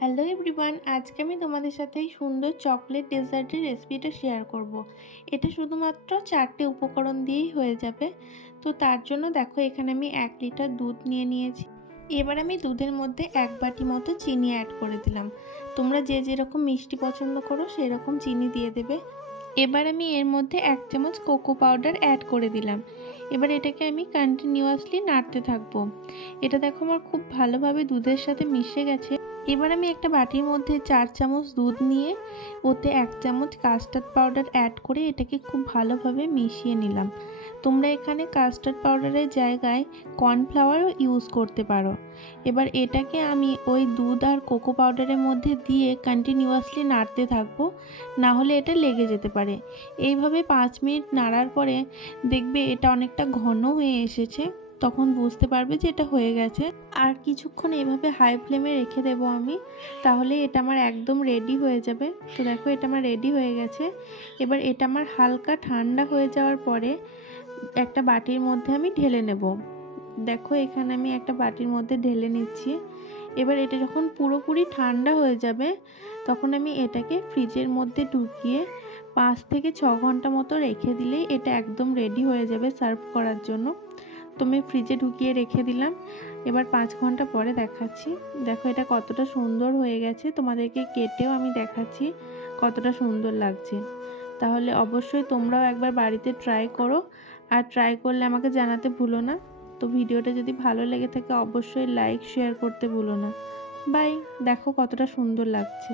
Hello everyone, আজকে আমি তোমাদের সাথে এই সুন্দর চকলেট ডেজার্টের রেসিপিটা শেয়ার করব। এটা শুধুমাত্র 4টে উপকরণ দিয়েই হয়ে যাবে। তো তার জন্য দেখো এখানে আমি 1 লিটার দুধ নিয়ে নিয়েছি। এবার আমি দুধের মধ্যে 1 বাটি মতো চিনি অ্যাড করে দিলাম। তোমরা যে যেরকম মিষ্টি পছন্দ করো সেরকম চিনি দিয়ে দেবে। এবার আমি এর মধ্যে 1 চামচ কোকো পাউডার অ্যাড করে দিলাম। এবার এটাকে আমি কন্টিনিউয়াসলি নাড়তে থাকবো। এটা দেখো আমার খুব ভালোভাবে দুধের সাথে মিশে গেছে। এবার আমি একটা বাটির মধ্যে 4 চামচ দুধ নিয়ে ওতে 1 চামচ কাস্টার্ড পাউডার অ্যাড করে এটাকে খুব ভালোভাবে মিশিয়ে নিলাম। তোমরা এখানে কাস্টার্ড পাউডারের জায়গায় কর্নফ্লাওয়ারও ইউজ করতে পারো। এবার এটাকে আমি ওই দুধ আর কোকো পাউডারের মধ্যে দিয়ে কন্টিনিউয়াসলি নাড়তে থাকবো, না হলে এটা লেগে যেতে পারে। এইভাবে 5 মিনিট নাড়ার পরে দেখবে এটা অনেকটা ঘন হয়ে এসেছে, তখন বুঝতে পারবে যে এটা হয়ে গেছে। আর কিছুক্ষণ এভাবে হাই ফ্লেমে রেখে দেবো আমি, তাহলে এটা আমার একদম রেডি হয়ে যাবে। তো দেখো এটা আমার রেডি হয়ে গেছে। এবার এটা আমার হালকা ঠান্ডা হয়ে যাওয়ার পরে একটা বাটির মধ্যে আমি ঢেলে নেব। দেখো এখানে আমি একটা বাটির মধ্যে ঢেলে নিচ্ছি। এবার এটা যখন পুরোপুরি ঠান্ডা হয়ে যাবে তখন আমি এটাকে ফ্রিজের মধ্যে ঢুকিয়ে 5 থেকে 6 ঘন্টা মতো রেখে দিলেই এটা একদম রেডি হয়ে যাবে সার্ভ করার জন্য। তো আমি ফ্রিজে ঢুকিয়ে রেখে দিলাম। এবার 5 ঘন্টা পরে দেখাচ্ছি। দেখো এটা কতটা সুন্দর হয়ে গেছে, তোমাদেরকে কেটেও আমি দেখাচ্ছি কতটা সুন্দর লাগছে। তাহলে অবশ্যই তোমরাও একবার বাড়িতে ট্রাই করো, আর ট্রাই করলে আমাকে জানাতে ভুলো না। তো ভিডিওটা যদি ভালো লেগে থাকে অবশ্যই লাইক শেয়ার করতে ভুলো না। বাই। দেখো কতটা সুন্দর লাগছে।